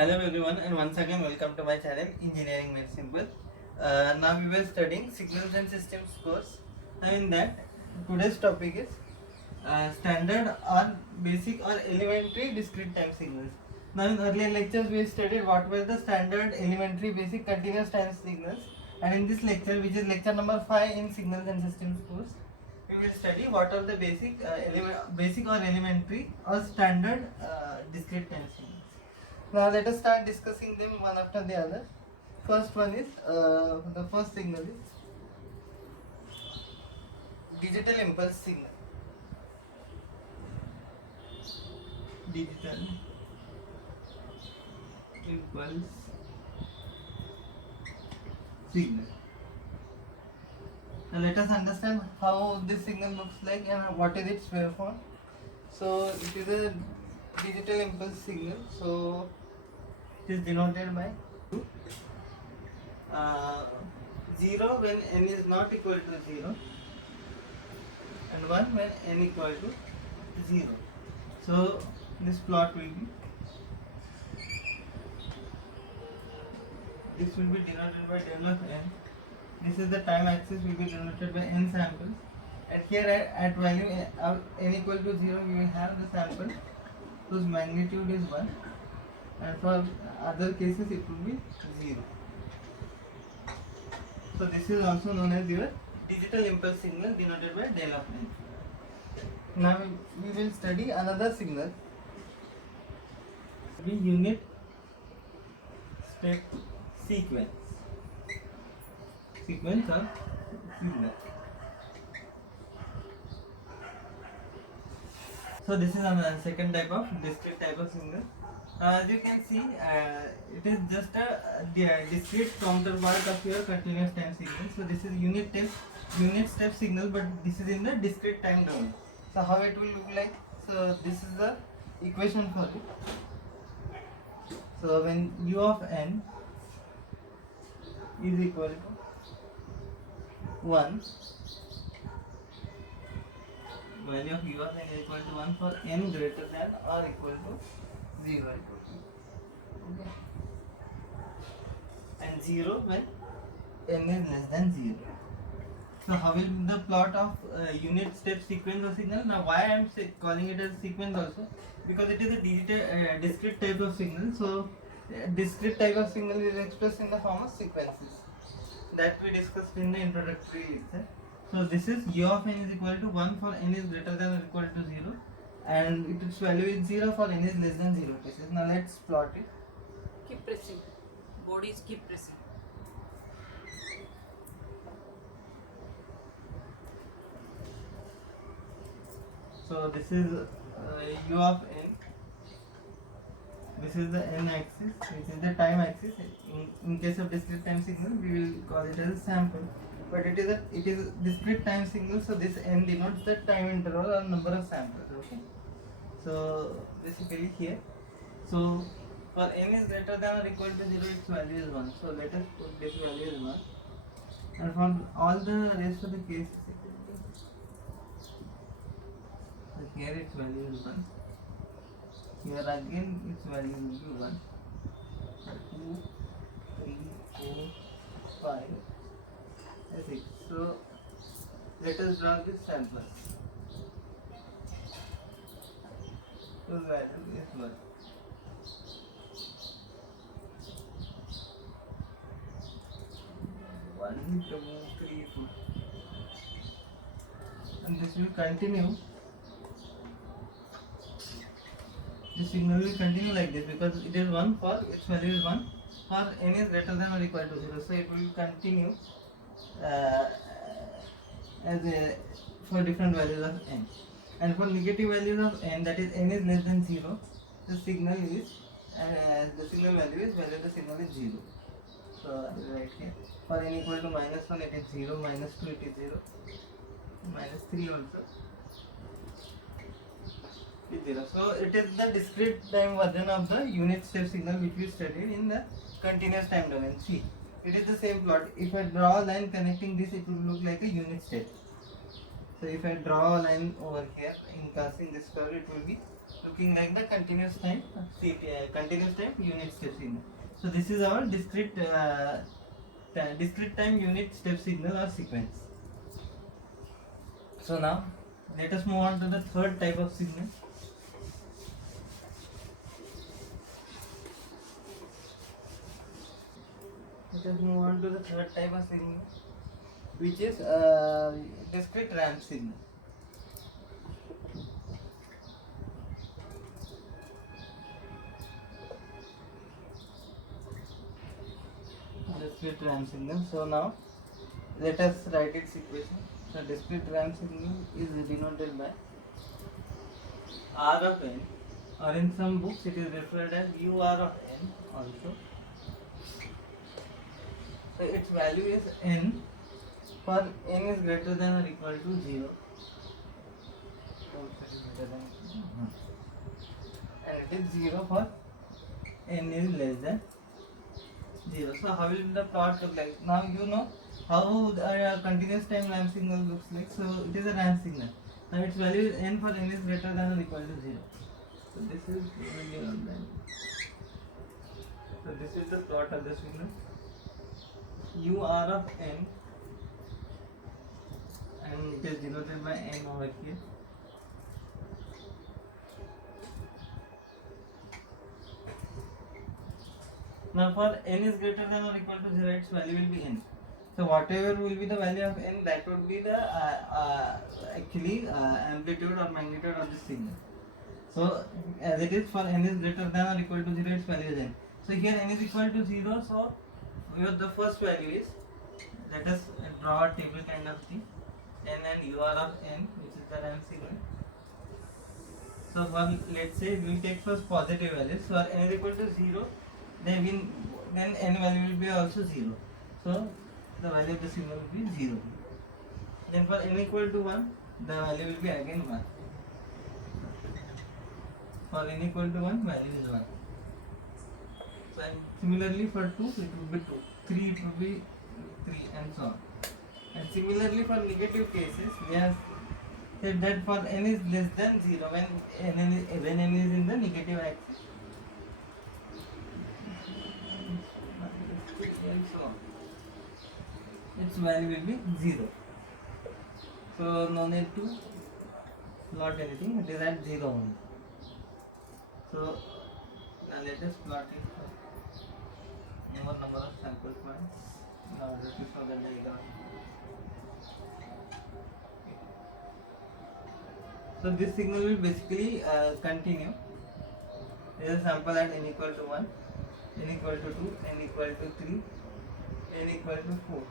Hello everyone, and once again welcome to my channel Engineering Made Simple. Now we were studying Signals and Systems course. Now in that today's topic is standard or basic or elementary discrete time signals. Now in earlier lectures we studied what were the standard, elementary, basic, continuous time signals, and in this lecture, which is lecture number 5 in Signals and Systems course, we will study what are the basic or elementary or standard discrete time signals. Now let us start discussing them one after the other. First one is the first signal is digital impulse signal. Digital impulse signal. Now let us understand how this signal looks like and what is its waveform. So it is a digital impulse signal. So it is denoted by 0 when n is not equal to 0 and 1 when n equal to 0. So this plot will be denoted by del of n. This is the time axis will be denoted by n samples, and here at value n equal to 0 we will have the sample whose magnitude is 1, and for other cases it will be 0. So this is also known as your digital impulse signal denoted by del of n. Now we will study another signal, the unit step sequence or signal. So this is another second type of discrete type of signal. As you can see, it is just a discrete counterpart of your continuous time signal. So this is unit step signal, but this is in the discrete time domain. So how it will look like? So this is the equation for it. So when u of n is equal to 1, value of u of n is equal to 1 for n greater than or equal to 0. Okay. And 0 when n is less than 0. So how will the plot of unit step sequence or signal? Now why I am calling it as sequence also? Because it is a discrete type of signal. So discrete type of signal is expressed in the form of sequences that we discussed in the introductory lecture. So this is u of n is equal to 1 for n is greater than or equal to 0, and its value is 0 for n is less than 0 cases. Now let's plot it. Keep pressing. Bodies keep pressing. So this is u of n. This is the n axis, which is the time axis. In case of discrete time signal, we will call it as a sample. But it is a discrete time signal, so this n denotes the time interval or number of samples. Okay. So basically here, so for n is greater than or equal to 0, its value is 1. So let us put this value as 1. And for all the rest of the cases, so here its value is 1. Here again its value will be 1. 2, 3, 4, 5, and 6. So let us draw this sample. So value is 1. One, two, three, 4. And this will continue. The signal will continue like this because it is 1 for its value is 1 for n is greater than or equal to 0. So it will continue for different values of n. And for negative values of n, that is n is less than 0, the signal value is whether the signal is 0. So I will write here. For n equal to -1 it is 0, -2 it is 0, -3 also. 0. So it is the discrete time version of the unit step signal which we studied in the continuous time domain. See, it is the same plot. If I draw a line connecting this, it will look like a unit step. So if I draw a line over here in casting this curve, it will be looking like the continuous time continuous time unit step signal. So this is our discrete time unit step signal or sequence. So now let us move on to the third type of signal. Let us move on to the third type of signal, which is discrete ramp signal. Discrete ramp signal. So now let us write its equation. So discrete ramp signal is denoted by R of n, or in some books it is referred as UR of n also. So its value is n for n is greater than or equal to 0. And it is 0 for n is less than 0. So how will the plot look like? Now you know how a continuous time ramp signal looks like. So it is a ramp signal. Now its value is n for n is greater than or equal to 0. So this is given then. So this is the plot of the signal. UR of n, and it is denoted by n over here. Now for n is greater than or equal to 0, its value will be n. So whatever will be the value of n, that would be the amplitude or magnitude of the signal. So as it is, for n is greater than or equal to 0, its value is n. So here n is equal to 0, so your the first value is, let us draw a table kind of thing, n and UR of n, which is the ramp signal. So for, let's say we will take first positive values. So n is equal to 0, then n value will be also 0. So the value of the signal will be 0. Then for n equal to 1, the value will be again 1. For n equal to 1, value is 1. So and similarly for 2, it would be 2. 3, it would be 3, and so on. And similarly for negative cases, we have said that for n is less than 0, when n is in the negative axis, and so on, its value will be 0. So no need to plot anything, it is at 0 only. So now let us plot it for number of sample points in order to show the diagram. So this signal will basically continue. There is a sample at n equal to 1, n equal to 2, n equal to 3, n equal to 4.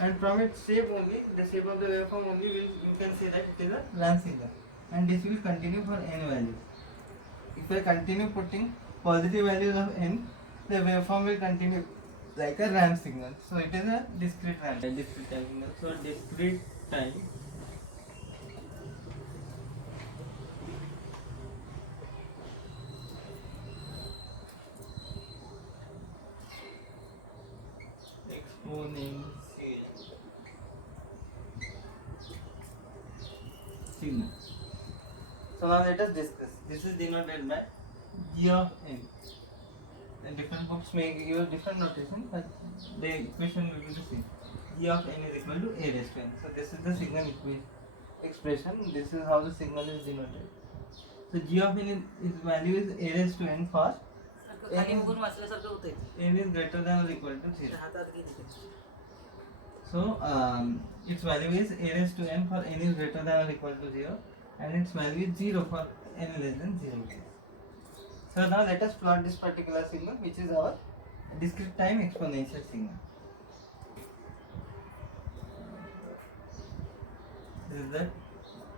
And from its shape only, the shape of the waveform only, you can say that it is a ramp signal. And this will continue for n values. If I continue putting positive values of n, the waveform will continue like a ramp signal. So it is a discrete ramp. Discrete time signal. So discrete time exponential signal. So now let us discuss. This is denoted by G of n. And different books may use different notation, but the equation will be the same. G of n is equal to a raised to n. So this is the signal expression. This is how the signal is denoted. So G of n is value is a raised to n for खाली बघून वाचल्यासारखं होतंय n is greater than or equal to 0. हातात घेतलं So its value is a raised to n for n is greater than or equal to 0, and its value is 0 for n less than 0. So now let us plot this particular signal, which is our discrete time exponential signal. This is the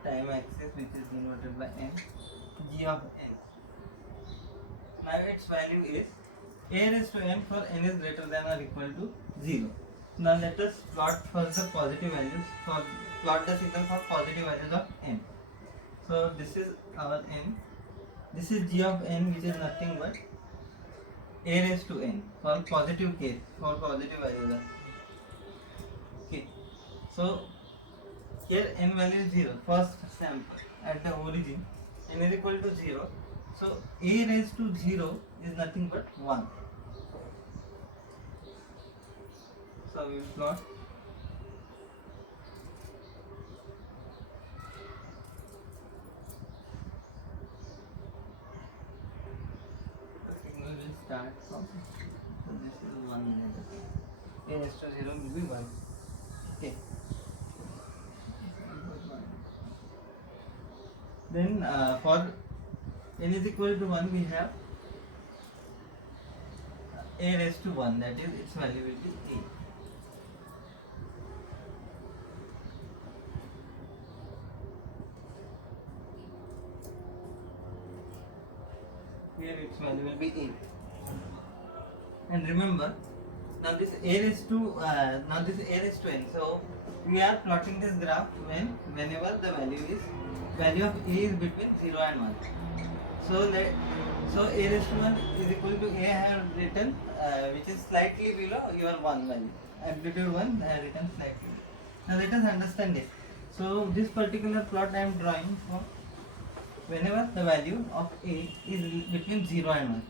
time axis, which is denoted by n, G of n. Now its value is a raised to n for n is greater than or equal to 0. Now let us plot first the positive values, plot the signal for positive values of n. So this is our n. This is G of n, which is nothing but a raised to n for positive case, for positive values of n. Okay. So here n value is 0, first sample at the origin. n is equal to 0. So a raised to 0 is nothing but 1. So we will plot the signal will start from, so this is 1 minute. A raised to 0 will be 1. Okay. Then for n is equal to 1 we have a raised to 1, that is its value will be a. Here its value will be a. And remember, now this a raised to n. So we are plotting this graph whenever the value of a is between 0 and 1. So a raised to 1 is equal to a I have written which is slightly below your 1 value. Amplitude 1 I have written slightly. Now let us understand this. So this particular plot I am drawing for whenever the value of a is between 0 and 1.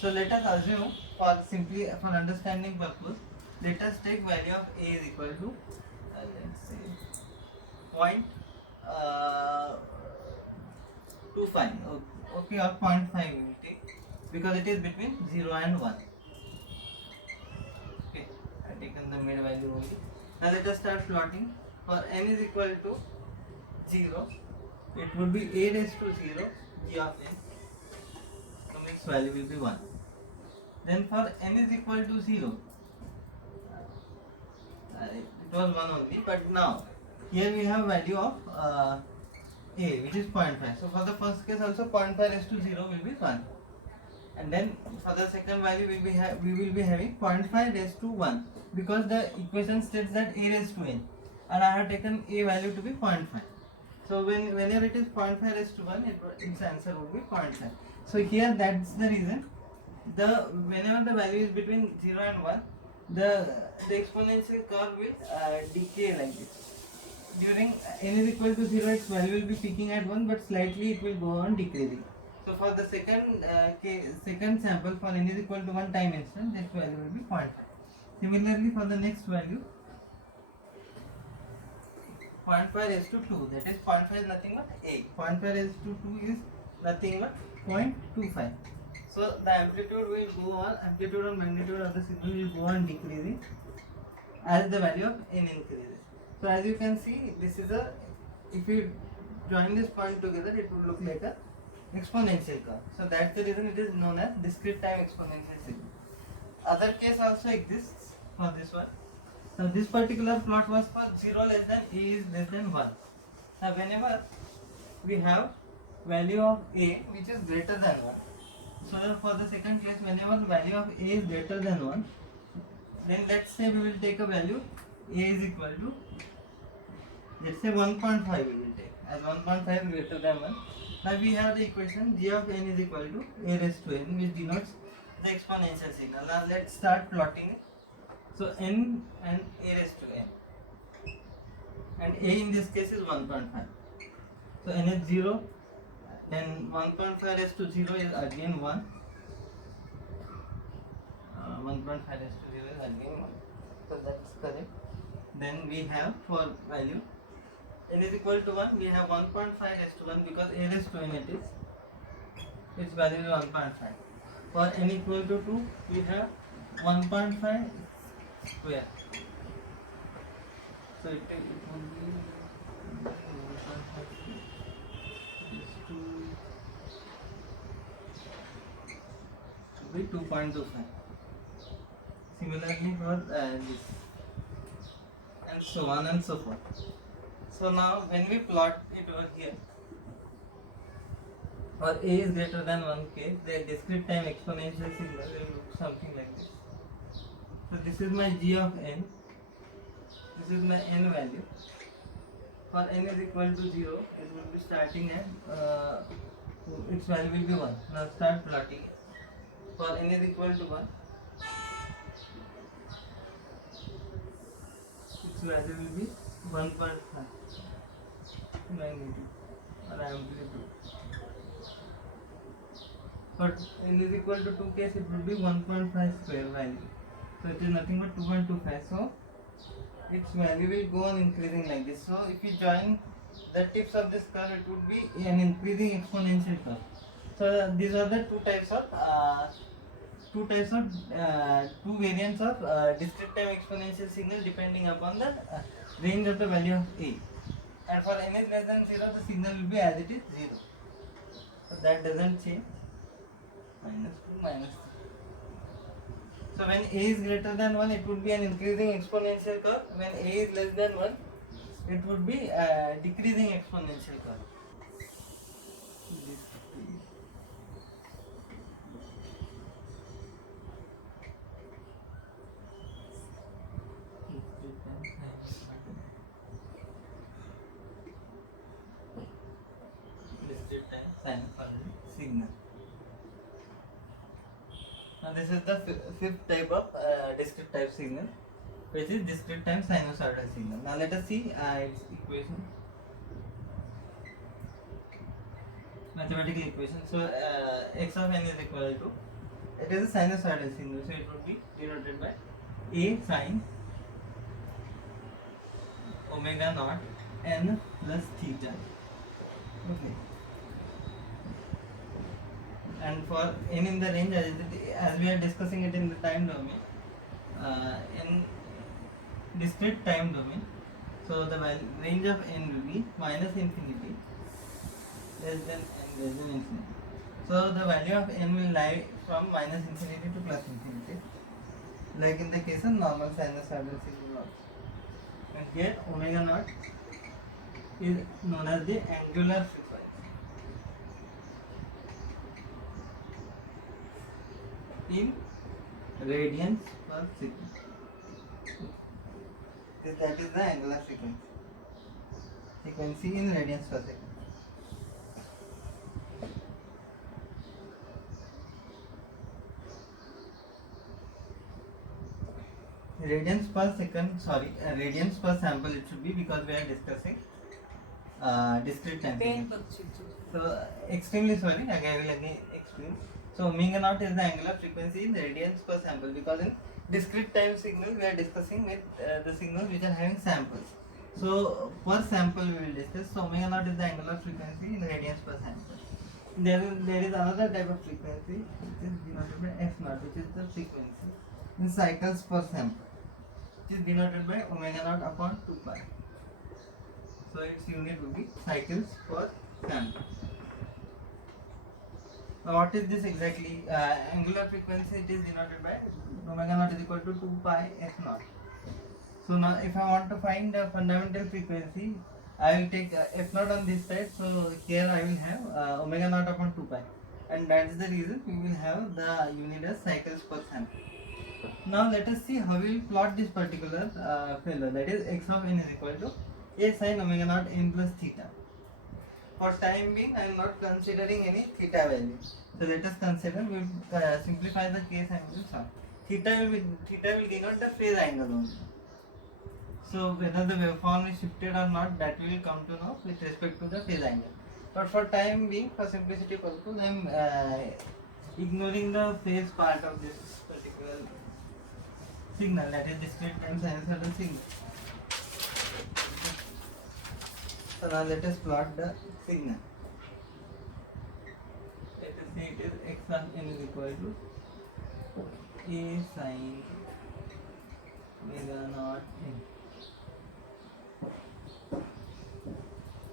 So let us assume, for understanding purpose, let us take value of a is equal to let's say point 25, okay, or 0.5 we will take, because it is between 0 and 1. Okay, I have taken the mid value only. Now let us start plotting. For n is equal to 0, it would be a raised to 0 g of n, so its value will be 1. Then for n is equal to 0, it was 1 only, but now here we have value of a, which is 0.5. So for the first case also 0.5 raised to 0 will be 1. And then for the second value we will be having 0.5 raised to 1, because the equation states that a raised to n, and I have taken a value to be 0.5. So whenever it is 0.5 raised to 1, its answer would be 0.5. So here that's the reason, whenever the value is between 0 and 1, the exponential curve will decay like this. During n is equal to 0, its value will be peaking at 1, but slightly it will go on decreasing. So for the second sample, for n is equal to 1 time instant, its value will be 0.5. Similarly for the next value, 0.5 raised to 2, that is 0.5 is nothing but a. 0.5 raised to 2 is nothing but 0.25. So the amplitude and magnitude of the signal will go on decreasing as the value of n increases. So as you can see, this is if you join this point together, it will look like a exponential curve. So that's the reason it is known as discrete time exponential signal. Other case also exists for this one. Now this particular plot was for 0 less than a is less than 1. Now whenever we have value of a which is greater than 1, so for the second case, whenever the value of a is greater than 1, then let's say we will take a value a is equal to, let's say 1.5 we will take, as 1.5 greater than 1. Now we have the equation g of n is equal to a raised to n, which denotes the exponential signal. Now let's start plotting it. So n and a raised to n, and a in this case is 1.5. So n is 0, then 1.5 raised to 0 is again 1. 1.5 raised to 0 is again 1. So that's correct. Then we have for value n is equal to 1, we have 1.5 raised to 1, because a raised to n it is, its value is 1.5. For n equal to 2, we have 1.5 square. So it will be 1.5 is to be 2.25. Similarly for this, and so on and so forth. So now when we plot it over here, for a is greater than 1 case, the discrete time exponential signal will look something like this. So this is my g of n, this is my n value. For n is equal to 0, it will be starting at, its value will be 1. Now start plotting it. For n is equal to 1, its value will be 1.5 magnitude or amplitude. For n is equal to 2 case, it would be 1.5 square value. So it is nothing but 2.25. So its value will go on increasing like this. So if you join the tips of this curve, it would be an increasing exponential curve. So these are the two variants of discrete time exponential signal depending upon the range of the value of a. And for n is less than 0, the signal will be as it is 0. So that doesn't change. Minus 2 minus 3. So when a is greater than 1, it would be an increasing exponential curve. When a is less than 1, it would be a decreasing exponential curve. Discrete time sinusoidal signal. Now this is the fifth type of discrete type signal, which is discrete time sinusoidal signal. Now let us see its equation, mathematical equation. So x of n is equal to, it is a sinusoidal signal, so it would be denoted by a sin omega naught n plus theta. Okay. And for n in the range, as we are discussing it in the time domain, in discrete time domain, so the range of n will be minus infinity less than n less than infinity. So the value of n will lie from minus infinity to plus infinity, like in the case of normal sinusoidal signal also. And here omega naught is known as the angular frequency in radians per second. That is the angular frequency in radians per second. Radians per second, radians per sample it should be, because we are discussing discrete time pen signal. So extremely sorry, I will again explain. So omega naught is the angular frequency in radians per sample, because in discrete time signal we are discussing with the signals which are having samples. So per sample we will discuss. So omega naught is the angular frequency in radians per sample. There is another type of frequency which is denoted by f naught, which is the frequency in cycles per sample, which is denoted by omega naught upon 2 pi. So its unit will be cycles per sample. Now what is this exactly? Angular frequency, it is denoted by omega naught is equal to 2 pi f naught. So now if I want to find the fundamental frequency, I will take f naught on this side. So here I will have omega naught upon 2 pi, and that is the reason we will have the unit as cycles per sample. Now let us see how we will plot this particular fellow, that is x of n is equal to a sin omega naught n plus theta. For time being, I am not considering any theta value. So let us consider, we will simplify the case and we will solve. Theta will denote the phase angle only. So whether the waveform is shifted or not, that we will come to know with respect to the phase angle. But for time being, for simplicity purpose, I am ignoring the phase part of this particular signal, that is discrete time sinusoidal signal. So now let us plot the signal. Let us say it is x of n is equal to a sin omega naught n.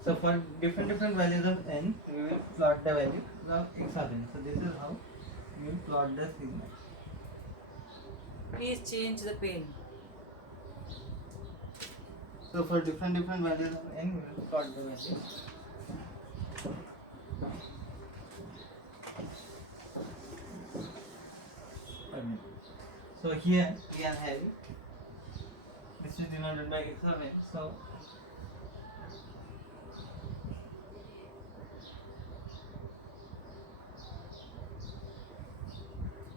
So for different values of n, we will plot the value of x of n. So this is how we will plot the signal. Please change the pen. So for different values of n, we will plot the values. So here we are having, this is denoted by x of n. So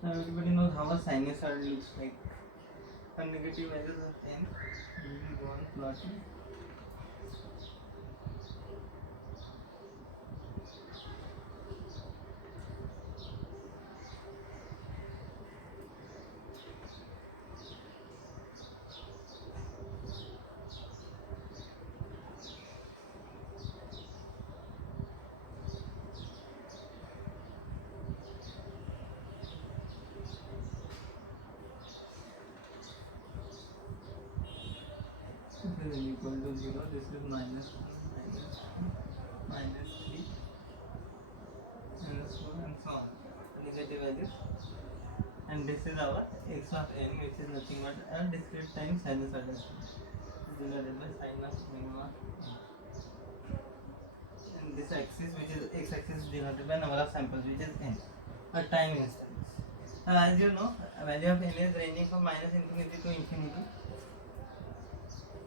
now everybody knows how a sinusoid looks like. For negative values of n, we will go on plotting. equal to 0. This is minus 3, minus 4 and so on. Negative values. And this is our x of n, which is nothing but a discrete time sinusoidal divided by sin of minima. And this axis, which is x-axis, is denoted by number of samples, which is n, a time instance. As you know, value of n is ranging from minus infinity to infinity.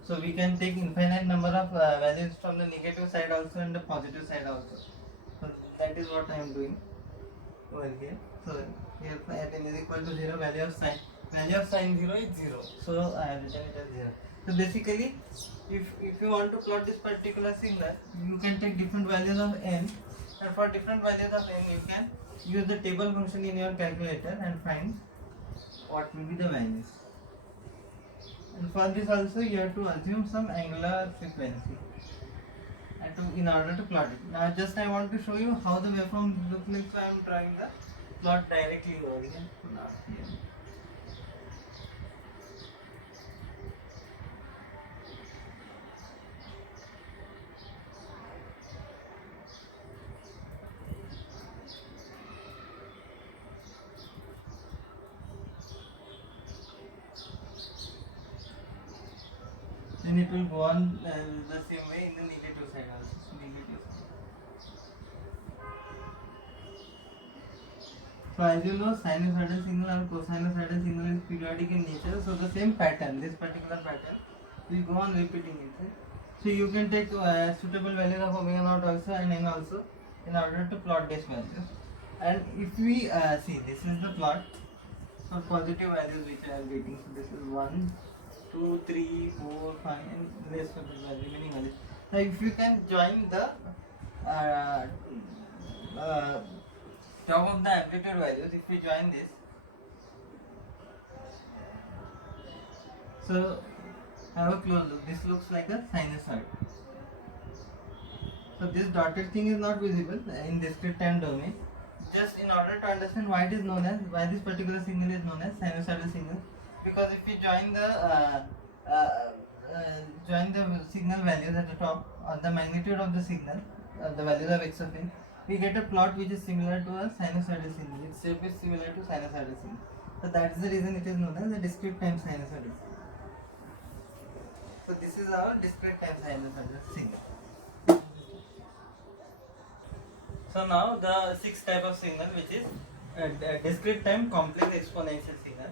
So we can take infinite number of values from the negative side also and the positive side also. So that is what I am doing over here. So here at n is equal to 0, value of sine 0 is 0. So I have written it as 0. So basically, if you want to plot this particular signal, you can take different values of n, and for different values of n you can use the table function in your calculator and find what will be the values. And for this also you have to assume some angular frequency and in order to plot it. Now just I want to show you how the waveform looks like, so I am drawing the plot directly over here. Not here. Then it will go on the same way in the negative side also. Negative side. So as you know, sinusoidal signal or cosinusoidal signal is periodic in nature. So the same pattern, this particular pattern, will go on repeating itself. So you can take suitable values of omega naught also and n also in order to plot this value. And if we see, this is the plot for positive values which I am getting. So this is 1, 2, 3, 4, 5 and rest of the remaining values. Now if you can join the top of the amplitude values, if we join this, so have a close look. This looks like a sinusoid. So this dotted thing is not visible in discrete time domain. Just in order to understand why it is known as, why this particular signal is known as sinusoidal signal, because if you join the signal values at the top, the magnitude of the signal, the values of x of n, we get a plot which is similar to a sinusoidal signal. Its shape is similar to sinusoidal signal. So that is the reason it is known as the discrete time sinusoidal signal. So this is our discrete time sinusoidal signal. So now the sixth type of signal, which is discrete time complex exponential signal.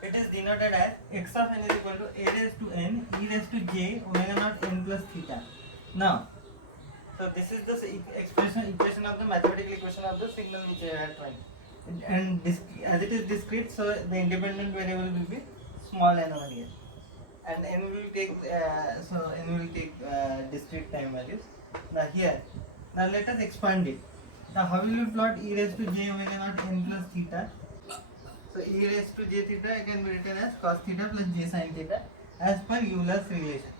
It is denoted as x of n is equal to a raised to n e raised to j omega naught n plus theta. Now, so this is the equation of the mathematical equation of the signal which I have tried. And as it is discrete, so the independent variable will be small n over here, and n will take discrete time values. Now here, now let us expand it. Now how will you plot e raised to j omega naught n plus theta? So e raised to j theta can be written as cos theta plus j sin theta as per Euler's relation,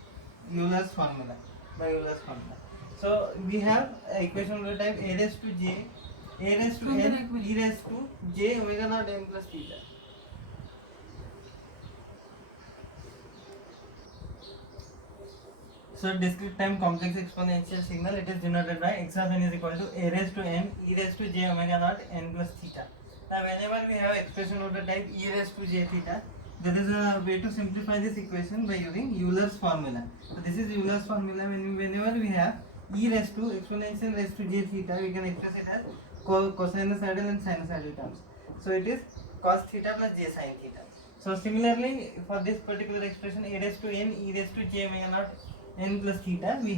Euler's formula, by Euler's formula. So we have equation of the type a raised to j, a raised to n, e raised to j omega naught n plus theta. So discrete time complex exponential signal, it is denoted by x of n is equal to a raised to n e raised to j omega naught n plus theta. Now whenever we have expression of the type e raised to j theta, there is a way to simplify this equation by using Euler's formula. So this is Euler's formula. Whenever we have e raised to exponential raised to j theta, we can express it as cosinusoidal and sinusoidal terms. So it is cos theta plus j sin theta. So similarly, for this particular expression a raised to n e raised to j omega naught n plus theta, we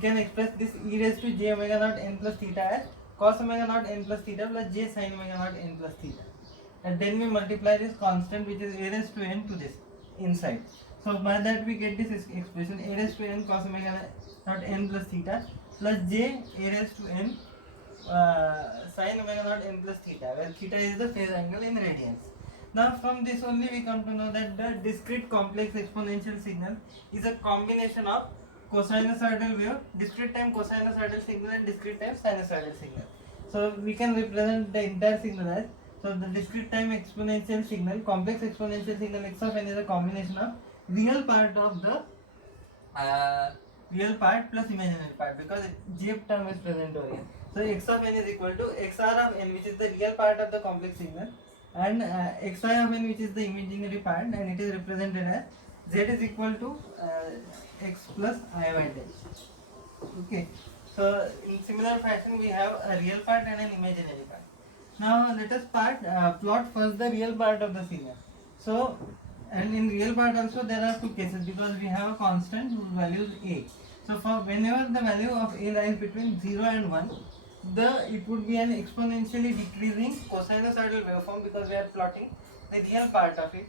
can express this e raised to j omega naught n plus theta as cos omega naught n plus theta plus j sin omega naught n plus theta, and then we multiply this constant which is a raised to n to this inside. So by that we get this expression a raised to n cos omega naught n plus theta plus j a raised to n sin omega naught n plus theta, where theta is the phase angle in radians. Now from this only we come to know that the discrete complex exponential signal is a combination of cosinusoidal wave, discrete time cosinusoidal signal and discrete time sinusoidal signal. So we can represent the entire signal as, so the discrete time exponential signal, complex exponential signal x of n is a combination of real part of the real part plus imaginary part, because GF term is present over here. So x of n is equal to xr of n, which is the real part of the complex signal, and xi of n, which is the imaginary part, and it is represented as z is equal to x plus I by del. Okay, so in similar fashion we have a real part and an imaginary part. Now let us plot first the real part of the signal. So, and in real part also there are two cases, because we have a constant whose value is a. So for whenever the value of a lies between 0 and 1, it would be an exponentially decreasing cosinusoidal waveform, because we are plotting the real part of it.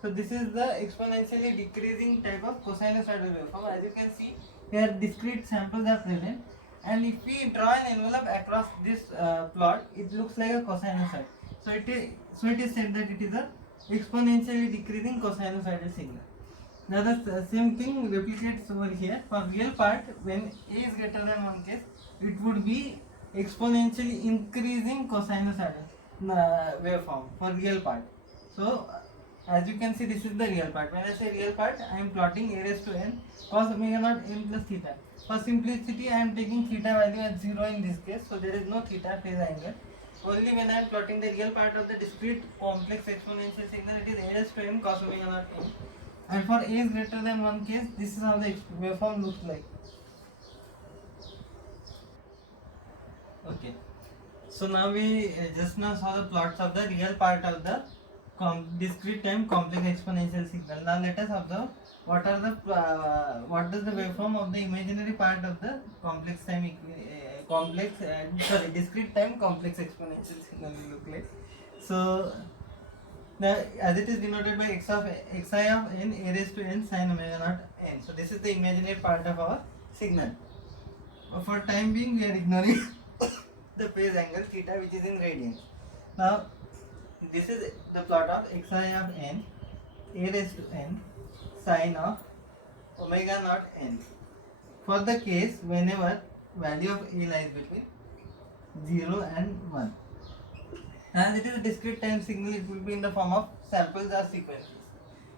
So this is the exponentially decreasing type of cosinusoidal waveform. As you can see here, discrete samples are present, and if we draw an envelope across this plot, it looks like a cosinusoid. So it is said that it is a exponentially decreasing cosinusoidal signal. Now the same thing replicates over here. For real part, when a is greater than 1 case, it would be exponentially increasing cosinusoidal waveform for real part. So as you can see, this is the real part. When I say real part, I am plotting a raised to n cos omega naught n plus theta. For simplicity, I am taking theta value as 0 in this case, so there is no theta phase angle. Only when I am plotting the real part of the discrete complex exponential signal, it is a raised to n cos omega naught n. And for a is greater than 1 case, this is how the waveform looks like. Okay. So now we just now saw the plots of the real part of the discrete time complex exponential signal. Now let us observe what does the waveform of the imaginary part of the discrete time complex exponential signal will look like. So as it is denoted by xi of n a raised to n sin omega naught n. So this is the imaginary part of our signal. For time being, we are ignoring the phase angle theta, which is in radians. Now this is the plot of xi of n a raised to n sin of omega naught n, for the case whenever value of a lies between 0 and 1. As it is a discrete time signal, it will be in the form of samples or sequences.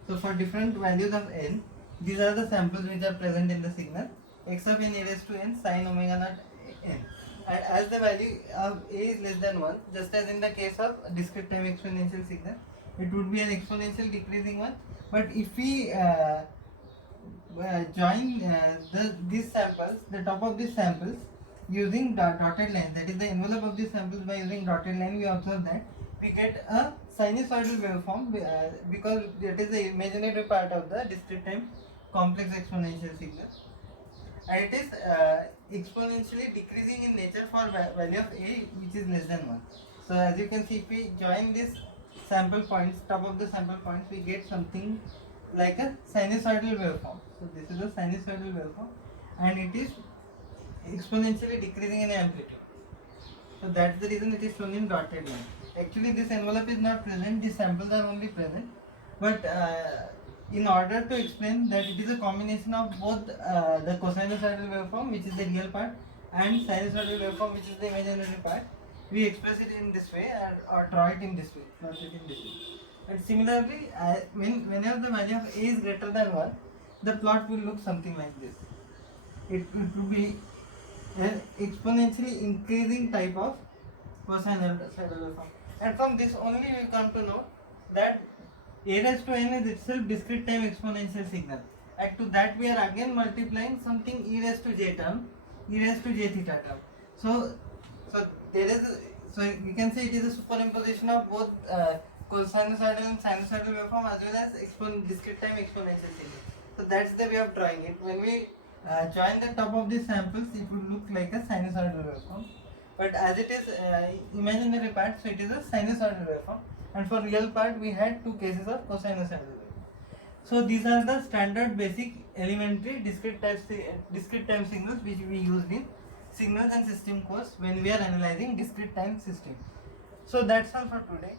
So for different values of n, these are the samples which are present in the signal. X of n a raised to n sin omega naught n. And as the value of a is less than 1, just as in the case of discrete time exponential signal, it would be an exponential decreasing one. But if we join these samples, the top of these samples, using dotted line, that is the envelope of these samples by using dotted line, we observe that we get a sinusoidal waveform, because that is the imaginary part of the discrete time complex exponential signal, and it is exponentially decreasing in nature for value of a which is less than 1. So as you can see, if we join these sample points, top of the sample points, we get something like a sinusoidal waveform. So this is a sinusoidal waveform, and it is exponentially decreasing in amplitude. So that's the reason it is shown in dotted line. Actually this envelope is not present, these samples are only present, but in order to explain that it is a combination of both the cosinusoidal waveform, which is the real part, and sinusoidal waveform, which is the imaginary part, we express it in this way, or draw it in this way, plot it in this way. And similarly, whenever the value of a is greater than 1, the plot will look something like this. It will be an exponentially increasing type of cosinusoidal waveform. And from this only we come to know that a raised to n is itself discrete time exponential signal, and to that we are again multiplying something e raised to j term, e raised to j theta term. So we can say it is a superimposition of both cosinusoidal and sinusoidal waveform, as well as discrete time exponential signal. So that's the way of drawing it. When we join the top of these samples, it will look like a sinusoidal waveform, but as it is imaginary part, so it is a sinusoidal waveform, and for real part we had two cases of cosinusoidal waveform. So these are the standard basic elementary discrete time signals which we used in signals and system course when we are analyzing discrete time system. So that's all for today.